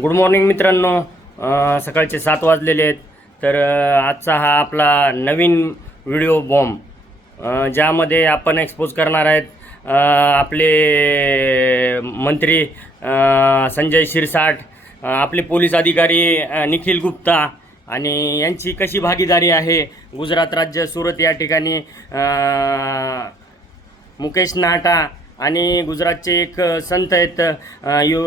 Good morning मित्रांनो सकाळचे सात वाजलेले आहेत तर आजचा हा आपला नवीन व्हिडिओ बॉम्ब ज्यामध्ये आपण एक्सपोज करणार आहेत आपले मंत्री संजय शिरसाट आपले पोलीस अधिकारी निखिल गुप्ता आणि यांची कशी भागीदारी आहे गुजरात राज्य सुरत या ठिकाणी मुकेश नाटा आणि गुजरातचे एक संत आहेत यु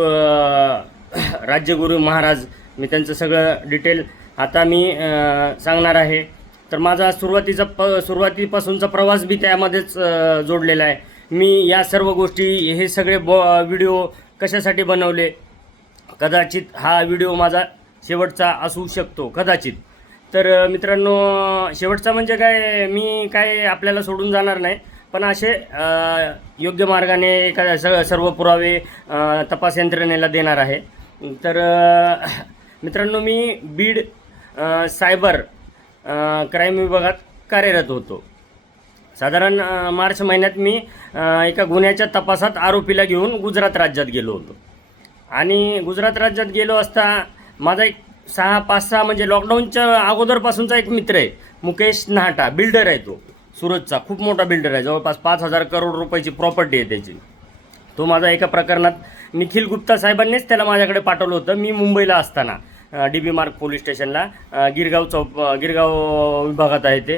राज्यगुरू महाराज मी त्यांचं सगळं डिटेल आता मी सांगणार आहे तर माझा सुरुवातीचा प सुरुवातीपासूनचा प्रवास बी त्यामध्येच जोडलेला आहे मी या सर्व गोष्टी हे सगळे बॉ व्हिडिओ कशासाठी बनवले कदाचित हा व्हिडिओ माझा शेवटचा असू शकतो कदाचित तर मित्रांनो शेवटचा म्हणजे काय मी काय आपल्याला सोडून जाणार नाही पण असे योग्य मार्गाने एका सर्व पुरावे तपास यंत्रणेला देणार आहे तर मित्रांनो मी बीड सायबर क्राईम विभागात कार्यरत होतो साधारण मार्च महिन्यात मी एका गुन्ह्याच्या तपासात आरोपीला घेऊन गुजरात राज्यात गेलो होतो आणि गुजरात राज्यात गेलो असता माझा एक सहा पाच सहा म्हणजे लॉकडाऊनच्या अगोदरपासूनचा एक मित्र आहे मुकेश नाहटा बिल्डर आहे तो सुरतचा खूप मोठा बिल्डर आहे जवळपास पाच हजार करोड रुपयाची प्रॉपर्टी आहे त्याची तो माझा एका प्रकरणात निखिल गुप्ता साहेबांनीच त्याला माझ्याकडे पाठवलं होतं मी मुंबईला असताना डी बी मार्ग पोलीस स्टेशनला गिरगाव चौक गिरगाव विभागात आहे ते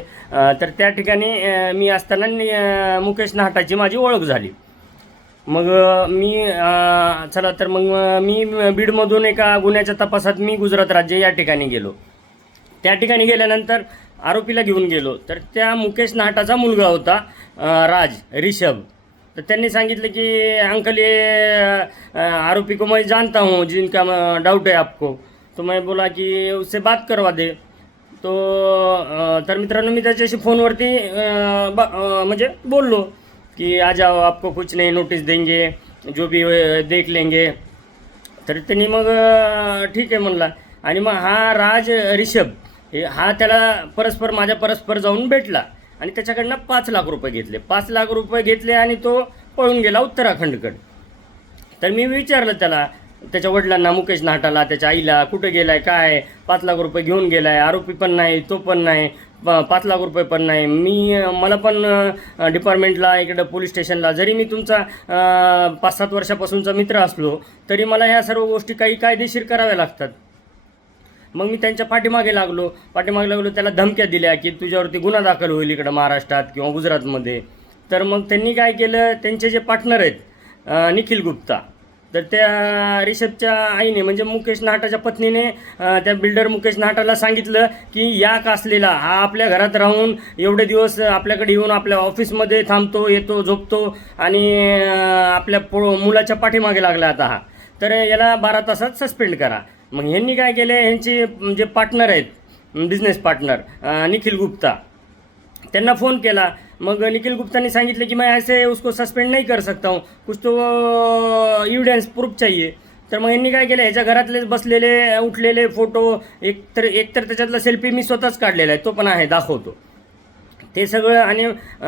तर त्या ठिकाणी मी असताना मुकेश नाहटाची माझी ओळख झाली मग मी चला तर मग मी बीडमधून एका गुन्ह्याच्या तपासात मी गुजरात राज्य या ठिकाणी गेलो त्या ठिकाणी गेल्यानंतर आरोपीला घेऊन गेलो तर त्या मुकेश नाहटाचा मुलगा होता राज रिषभ तर त्यांनी सांगितलं की अंकल ये आरोपी को मैं जानता हूँ जिनका डाउट आहे आपको तो मैं बोला की उससे बात करवा दे तो तर मित्रांनो मी त्याच्याशी फोनवरती म्हणजे बोललो की आज आपको कुछ नाही नोटीस देंगे जो भी देख लेंगे तर त्यांनी मग ठीक आहे म्हणला आणि मग हा राज रिषभ हा त्याला परस्पर माझ्या परस्पर जाऊन भेटला आणि त्याच्याकडनं पाच लाख रुपये घेतले पाच लाख रुपये घेतले आणि तो पळून गेला उत्तराखंडकडे तर मी विचारलं त्याला त्याच्या वडिलांना मुकेश नाटाला त्याच्या आईला कुठं गेलाय काय पाच लाख रुपये घेऊन गेलाय आरोपी पण नाही तो पण नाही पाच लाख रुपये पण नाही मी मला पण डिपार्टमेंटला इकडं पोलीस स्टेशनला जरी मी तुमचा पाच सात वर्षापासूनचा मित्र असलो तरी मला ह्या सर्व गोष्टी काही कायदेशीर कराव्या लागतात मग मी त्यांच्या पाठीमागे लागलो पाठीमागे लागलो त्याला धमक्या दिल्या की तुझ्यावरती गुन्हा दाखल होईल इकडं महाराष्ट्रात किंवा गुजरातमध्ये तर मग त्यांनी काय केलं त्यांचे जे पार्टनर आहेत निखिल गुप्ता तर त्या रिषभच्या आईने म्हणजे मुकेश नाटाच्या पत्नीने त्या बिल्डर मुकेश नाटाला सांगितलं की या कासलेला हा आपल्या घरात राहून एवढे दिवस आपल्याकडे येऊन आपल्या ऑफिसमध्ये थांबतो येतो झोपतो आणि आपल्या पो मुलाच्या पाठीमागे लागला आता हा तर याला बारा तासात सस्पेंड करा मग यांनी काय केलं यांचे जे पार्टनर आहेत बिझनेस पार्टनर निखिल गुप्ता त्यांना फोन केला मग निखिल गुप्तानी सांगितलं सांगितले की मी असे उसको सस्पेंड नाही कर सकता हूँ कुछ तो इव्हिडन्स प्रूफ चाहिए तर मग यांनी काय केलं ह्याच्या घरातले बसलेले उठलेले फोटो एक तर एक तर त्याच्यातला सेल्फी मी स्वतःच काढलेला आहे तो पण आहे दाखवतो ते सगळं आणि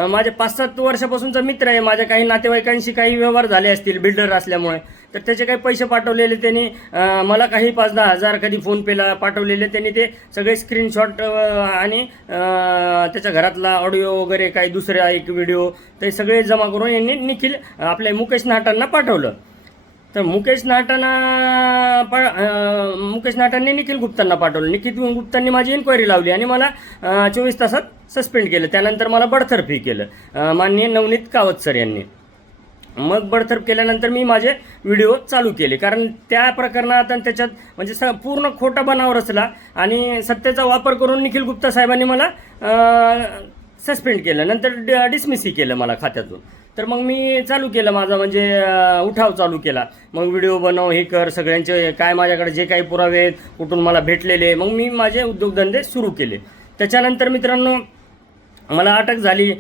माझ्या पाच सात वर्षापासूनचा मित्र आहे माझ्या काही नातेवाईकांशी काही व्यवहार झाले असतील बिल्डर असल्यामुळे तर त्याचे काही पैसे पाठवलेले त्यांनी मला काही पाच दहा हजार कधी फोनपेला पाठवलेले त्यांनी ते सगळे स्क्रीनशॉट आणि त्याच्या घरातला ऑडिओ वगैरे काही दुसऱ्या एक व्हिडिओ ते सगळे जमा करून यांनी निखिल आपल्या मुकेश नाटांना पाठवलं तर मुकेश नाटांना पा मुकेश नाटांनी निखिल गुप्तांना पाठवलं निखिल गुप्तांनी माझी इन्क्वायरी लावली आणि मला चोवीस तासात सस्पेंड केलं त्यानंतर मला बडथर्फी केलं माननीय नवनीत कावत सर यांनी मग बडतर्फ केल्यानंतर मी माझे व्हिडिओ चालू केले कारण त्या प्रकरणात आणि त्याच्यात म्हणजे स पूर्ण खोटा बनाव रचला आणि सत्तेचा वापर करून निखिल गुप्ता साहेबांनी मला सस्पेंड केलं नंतर डि डिसमिसही केलं मला खात्यातून तर मग मी चालू केलं माझा म्हणजे उठाव चालू केला मग व्हिडिओ बनव हे कर सगळ्यांचे काय माझ्याकडे जे काही पुरावे आहेत कुठून मला भेटलेले मग मी माझे उद्योगधंदे सुरू केले त्याच्यानंतर मित्रांनो मला अटक झाली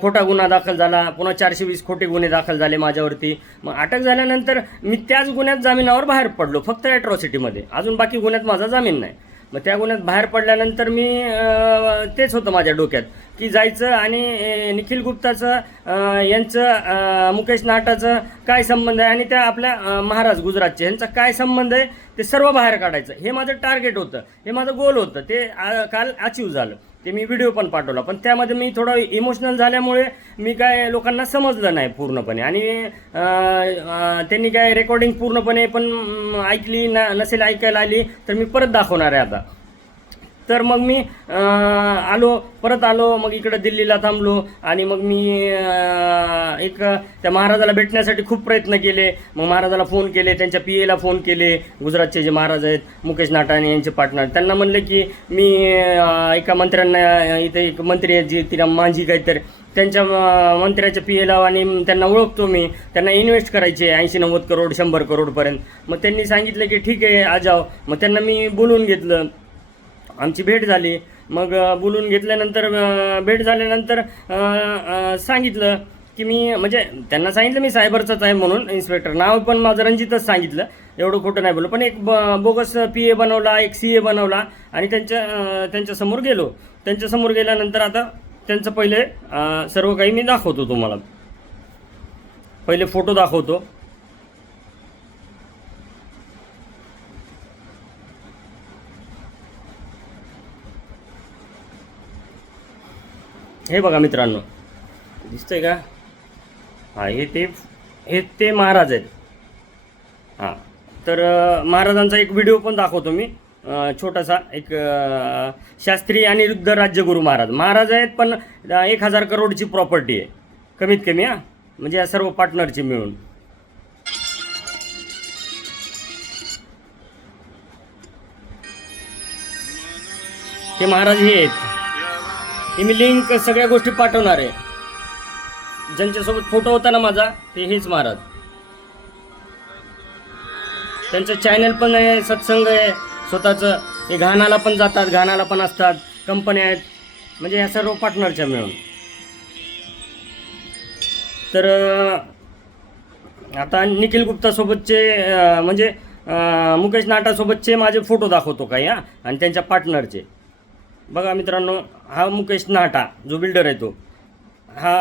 खोटा गुन्हा दाखल झाला पुन्हा चारशे वीस खोटे गुन्हे दाखल झाले माझ्यावरती मग अटक झाल्यानंतर मी त्याच गुन्ह्यात जामिनावर बाहेर पडलो फक्त ॲट्रॉसिटीमध्ये अजून बाकी गुन्ह्यात माझा जामीन नाही मग त्या गुन्ह्यात बाहेर पडल्यानंतर मी तेच होतं माझ्या डोक्यात की जायचं आणि निखिल गुप्ताचं यांचं मुकेश नाटाचं काय संबंध आहे आणि त्या आपल्या महाराज गुजरातचे यांचा काय संबंध आहे ते सर्व बाहेर काढायचं हे माझं टार्गेट होतं हे माझं गोल होतं ते काल अचीव झालं ते मी व्हिडिओ पण पाठवला पण त्यामध्ये मी थोडं इमोशनल झाल्यामुळे मी काय लोकांना समजलं नाही पूर्णपणे आणि त्यांनी काय रेकॉर्डिंग पूर्णपणे पण ऐकली ना नसेल ऐकायला आली तर मी परत दाखवणार आहे आता तर मग मी आलो परत आलो मग इकडं दिल्लीला थांबलो आणि मग मी एक त्या महाराजाला भेटण्यासाठी खूप प्रयत्न केले मग महाराजाला फोन केले त्यांच्या पी एला फोन केले गुजरातचे जे महाराज आहेत मुकेश नाटाणे यांचे पार्टनर त्यांना म्हणले की मी एका मंत्र्यांना इथे एक मंत्री आहेत जी तिला मांझी काहीतरी त्यांच्या मंत्र्याच्या पी एला आणि त्यांना ओळखतो मी त्यांना इन्व्हेस्ट करायचे ऐंशी नव्वद करोड शंभर करोडपर्यंत मग त्यांनी सांगितलं की ठीक आहे आ जाओ मग त्यांना मी बोलून घेतलं आमची भेट झाली मग बोलून घेतल्यानंतर भेट झाल्यानंतर सांगितलं की मी म्हणजे त्यांना सांगितलं मी सायबरचाच आहे म्हणून इन्स्पेक्टर नाव पण माझं रणजितच सांगितलं एवढं खोटं नाही बोललो पण एक ब बोगस पी ए बनवला एक सी ए बनवला आणि त्यांच्या त्यांच्यासमोर गेलो त्यांच्यासमोर गेल्यानंतर आता त्यांचं पहिले सर्व काही मी दाखवतो तुम्हाला पहिले फोटो दाखवतो हे बघा मित्रांनो दिसतंय का हां हे ते हे ते महाराज आहेत हां तर महाराजांचा एक व्हिडिओ पण दाखवतो मी छोटासा एक शास्त्री आणि युद्ध राज्यगुरू महाराज महाराज आहेत पण एक हजार करोडची प्रॉपर्टी आहे कमीत कमी हां म्हणजे या सर्व पार्टनरची मिळून ते महाराज हे आहेत हे मी लिंक सगळ्या गोष्टी पाठवणार आहे ज्यांच्यासोबत फोटो होता ना माझा ते हेच महाराज त्यांचं चॅनल पण आहे सत्संग आहे स्वतःचं हे घाणाला पण जातात घाणाला पण असतात कंपन्या आहेत म्हणजे ह्या सर्व पार्टनरच्या मिळून तर आता निखिल गुप्तासोबतचे म्हणजे मुकेश नाटासोबतचे माझे फोटो दाखवतो काय हा आणि त्यांच्या पार्टनरचे बघा मित्रांनो हा मुकेश नाटा जो बिल्डर आहे तो हा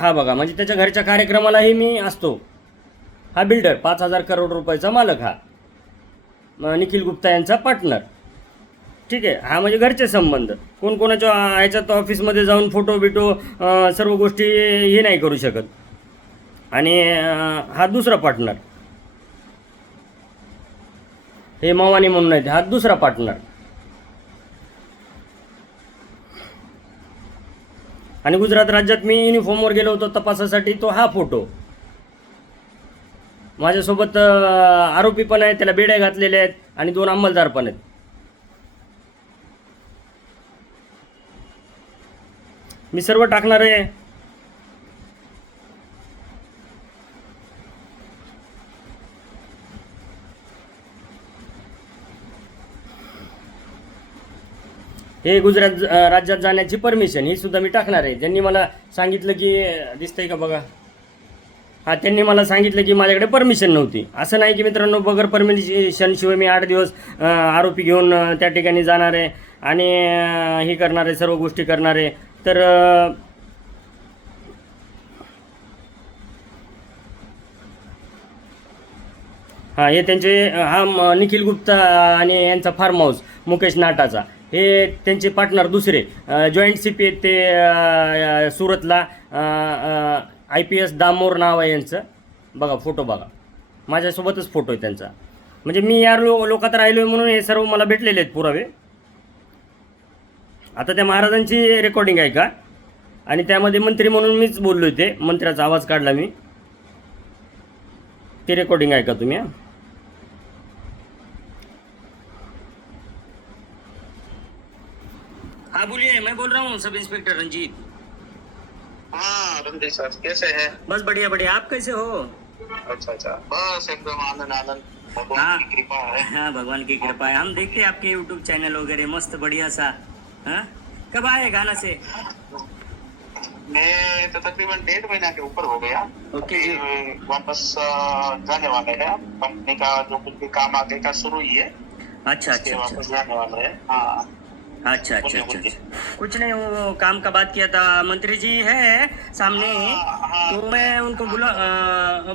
हा बघा म्हणजे त्याच्या घरच्या कार्यक्रमालाही मी असतो हा बिल्डर पाच हजार करोड रुपयाचा मालक हा निखिल गुप्ता यांचा पार्टनर ठीक आहे हा म्हणजे घरचे संबंध कोण कोणाच्या ह्याच्यात ऑफिसमध्ये जाऊन फोटो बिटो सर्व गोष्टी हे नाही करू शकत आणि हा दुसरा पार्टनर हे मवानी म्हणून आहेत हा दुसरा पार्टनर आणि गुजरात राज्यात मी युनिफॉर्मवर गेलो होतो तपासासाठी तो हा फोटो माझ्यासोबत आरोपी पण आहेत त्याला बेड्या घातलेल्या आहेत आणि दोन अंमलदार पण आहेत मी सर्व टाकणार आहे हे गुजरात राज्यात जाण्याची परमिशन ही सुद्धा मी टाकणार आहे ज्यांनी मला सांगितलं की दिसतंय का बघा हा त्यांनी मला सांगितलं की माझ्याकडे परमिशन नव्हती असं नाही की मित्रांनो बगर परमिशनशिवाय मी आठ दिवस आरोपी घेऊन त्या ठिकाणी जाणार आहे आणि हे करणार आहे सर्व गोष्टी करणार आहे तर हां हे त्यांचे हा निखिल गुप्ता आणि यांचा फार्म हाऊस मुकेश नाटाचा हे त्यांचे पार्टनर दुसरे जॉईंट सी पी ते सुरतला आय पी एस दामोर नाव आहे यांचं बघा फोटो बघा माझ्यासोबतच फोटो आहे त्यांचा म्हणजे मी या लो लोकात राहिलो आहे म्हणून हे सर्व मला भेटलेले आहेत पुरावे आता त्या महाराजांची रेकॉर्डिंग आहे का आणि त्यामध्ये मंत्री म्हणून मीच बोललो ते मंत्र्याचा आवाज काढला मी ती रेकॉर्डिंग ऐका तुम्ही हां हाँ बोलिए मैं बोल रहा हूँ सब इंस्पेक्टर रंजीत हाँ सर कैसे हैं बस बढ़िया बढ़िया आप कैसे हो अच्छा अच्छा बस एकदम आनंद आनंद भगवान हाँ। की कृपा है हाँ भगवान की कृपा है हम देखते हैं आपके यूट्यूब चैनल वगैरह मस्त बढ़िया सा हाँ कब आए गाना से मैं तो तकरीबन डेढ़ महीना के ऊपर हो गया ओके okay. वापस जाने वाले हैं कंपनी का जो कुछ भी काम आगे का शुरू ही है अच्छा अच्छा, अच्छा वापस जाने वाले हैं हाँ अच्छा अच्छा अच्छा, अच्छा कुछ नहीं वो काम का बात किया था मंत्री जी है सामने हाँ, हाँ, तो मैं उनको बोला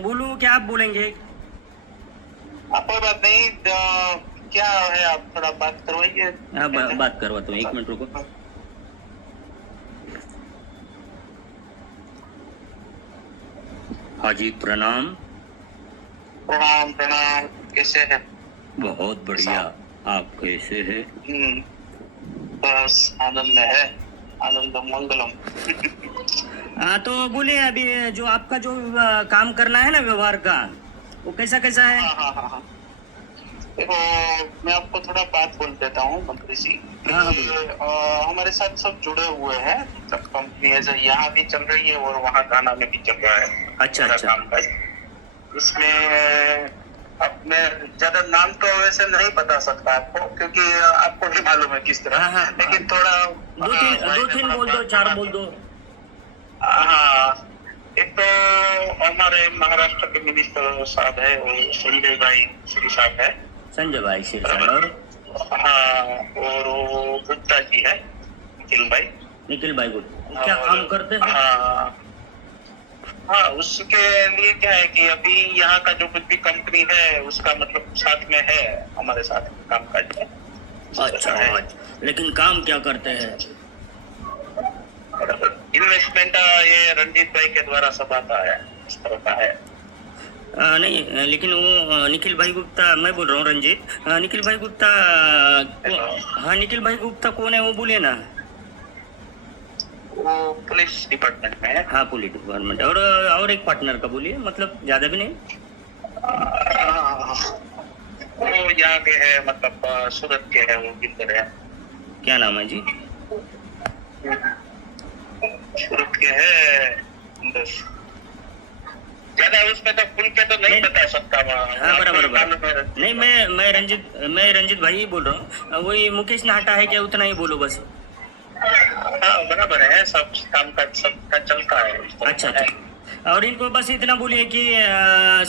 बोलू क्या आप बोलेंगे आप हाँ, कोई बात नहीं क्या है आप थोड़ा बात करवाइए हाँ, बात करवाता हूँ एक मिनट रुको हाँ जी प्रणाम प्रणाम प्रणाम कैसे हैं बहुत बढ़िया आप कैसे हैं हम्म। बस आनंद है आनंद मंगलम हाँ तो बोले अभी जो आपका जो काम करना है ना व्यवहार का वो कैसा कैसा है हाँ हाँ हाँ, हाँ। देखो मैं आपको थोड़ा बात बोल देता हूँ मंत्री जी हाँ, हाँ, हमारे साथ सब जुड़े हुए हैं सब कंपनी है यहाँ भी चल रही है और वहाँ गाना में भी चल रहा है अच्छा अच्छा काम इसमें अपने ज्यादा नाम तो वैसे नहीं बता सकता आपको क्योंकि आपको भी मालूम है किस तरह हाँ, हाँ लेकिन हाँ। थोड़ा दो तीन दो तीन बोल दो चार बोल दो हाँ, हाँ एक तो हमारे महाराष्ट्र के मिनिस्टर साहब है वो संजय भाई श्री साहब है संजय भाई श्री साहब हाँ और गुप्ता जी है निखिल भाई निखिल भाई गुप्ता क्या काम करते हैं हाँ हाँ उसके लिए क्या है कि अभी यहाँ का जो कुछ भी कंपनी है उसका मतलब साथ में है हमारे साथ काम काज अच्छा, है अच्छा है। लेकिन काम क्या करते हैं इन्वेस्टमेंट ये रंजीत भाई के द्वारा सब आता है इस तरह का है आ, नहीं लेकिन वो निखिल भाई गुप्ता मैं बोल रहा हूँ रंजीत निखिल भाई गुप्ता हाँ निखिल भाई गुप्ता कौन है वो बोले ना वो पुलिस डिपार्टमेंट में है हाँ पुलिस डिपार्टमेंट और और एक पार्टनर का बोलिए मतलब ज्यादा भी नहीं वो यहाँ के है मतलब सूरत के है वो गिंदर है क्या नाम है जी सूरत के है बस उसमें तो खुल के तो नहीं बता सकता हाँ बराबर नहीं मैं मैं रंजित मैं रंजित भाई ही बोल रहा हूँ वही मुकेश नाटा है क्या उतना ही बोलो बस हाँ, बराबर है सब काम का सब चलता है अच्छा, अच्छा और इनको बस इतना बोलिए कि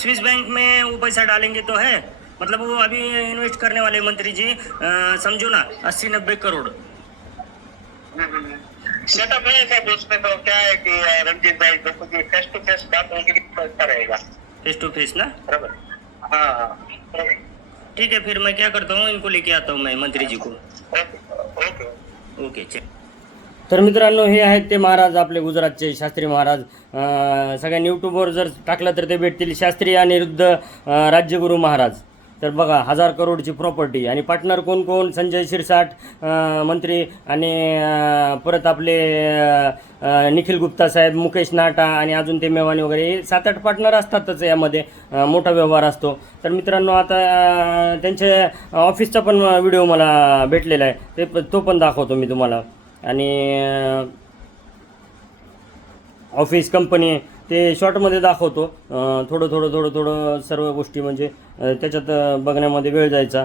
स्विस बैंक में वो पैसा डालेंगे तो है मतलब वो अभी इन्वेस्ट करने वाले मंत्री जी समझो ना अस्सी नब्बे करोड़ सेटअप सब उसमें तो क्या है कि रंजीत भाई फेस टू फेस बात होगी अच्छा रहेगा फेस टू फेस ना हाँ। ठीक है फिर मैं क्या करता हूँ इनको लेके आता हूँ मैं मंत्री जी को ओके ओके ओके चलिए तर मित्रांनो हे आहेत ते महाराज आपले गुजरातचे शास्त्री महाराज सगळ्यांनी यूट्यूबवर जर टाकलं तर ते भेटतील शास्त्री अनिरुद्ध राज्यगुरू महाराज तर बघा हजार करोडची प्रॉपर्टी आणि पार्टनर कोण कोण संजय शिरसाट मंत्री आणि परत आपले निखिल गुप्ता साहेब मुकेश नाटा आणि अजून ते मेवाणी वगैरे सात आठ पार्टनर असतातच यामध्ये मोठा व्यवहार असतो तर मित्रांनो आता त्यांच्या ऑफिसचा पण व्हिडिओ मला भेटलेला आहे ते तो पण दाखवतो मी तुम्हाला आणि ऑफिस कंपनी ते शॉर्टमध्ये दाखवतो थोडं थोडं थोडं थोडं सर्व गोष्टी म्हणजे त्याच्यात बघण्यामध्ये वेळ जायचा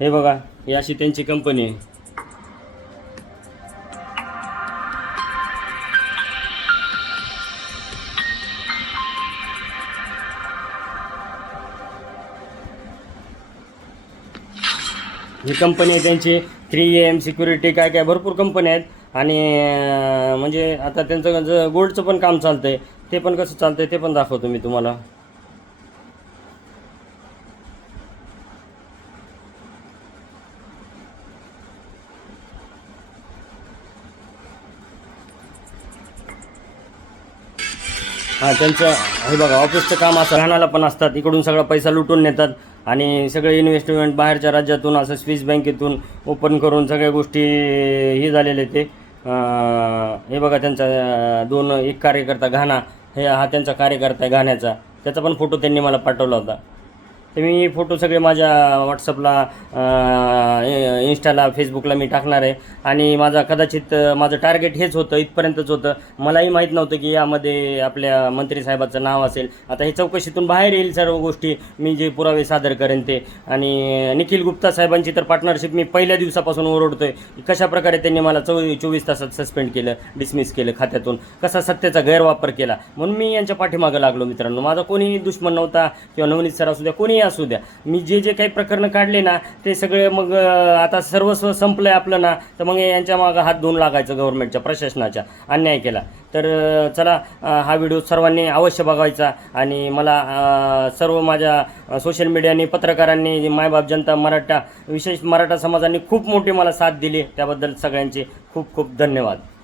हे बघा ही अशी त्यांची कंपनी आहे ही कंपनी आहे त्यांची थ्री एम सिक्युरिटी काय काय भरपूर कंपन्या आहेत आणि म्हणजे आता त्यांचं गोल्डचं पण काम चालतं आहे ते पण कसं चालतं आहे ते पण दाखवतो मी तुम्हाला हां त्यांचं हे बघा ऑफिसचं काम असं राहण्याला पण असतात इकडून सगळा पैसा लुटून नेतात आणि सगळे इन्व्हेस्टमेंट बाहेरच्या राज्यातून असं स्विस बँकेतून ओपन करून सगळ्या गोष्टी हे झालेले ते हे बघा त्यांचा दोन एक कार्यकर्ता घाणा हे हा त्यांचा कार्यकर्ता आहे घाण्याचा त्याचा पण फोटो त्यांनी मला पाठवला होता तर मी फोटो सगळे माझ्या व्हॉट्सअपला इंस्टाला फेसबुकला मी टाकणार आहे आणि माझा कदाचित माझं टार्गेट हेच होतं इथपर्यंतच होतं मलाही माहीत नव्हतं की यामध्ये आपल्या मंत्री साहेबाचं नाव असेल आता हे चौकशीतून बाहेर येईल सर्व गोष्टी मी जे पुरावे सादर करेन ते आणि निखिल गुप्ता साहेबांची तर पार्टनरशिप मी पहिल्या दिवसापासून ओरडतोय कशा कशाप्रकारे त्यांनी मला चौ चोवीस तासात सस्पेंड केलं डिसमिस केलं खात्यातून कसा सत्याचा गैरवापर केला म्हणून मी यांच्या पाठीमागं लागलो मित्रांनो माझा कोणीही दुश्मन नव्हता किंवा नवनीत सर असू द्या कोणीही असू द्या मी जे जे काही प्रकरणं काढले ना ते सगळे मग आता सर्वस्व संपलं आहे आपलं ना तर मग यांच्या मागं हात धुवून लागायचं गव्हर्नमेंटच्या प्रशासनाच्या अन्याय केला तर चला हा व्हिडिओ सर्वांनी अवश्य बघायचा आणि मला सर्व माझ्या सोशल मीडियाने पत्रकारांनी मायबाप जनता मराठा विशेष मराठा समाजाने खूप मोठी मला साथ दिली त्याबद्दल सगळ्यांचे खूप खूप धन्यवाद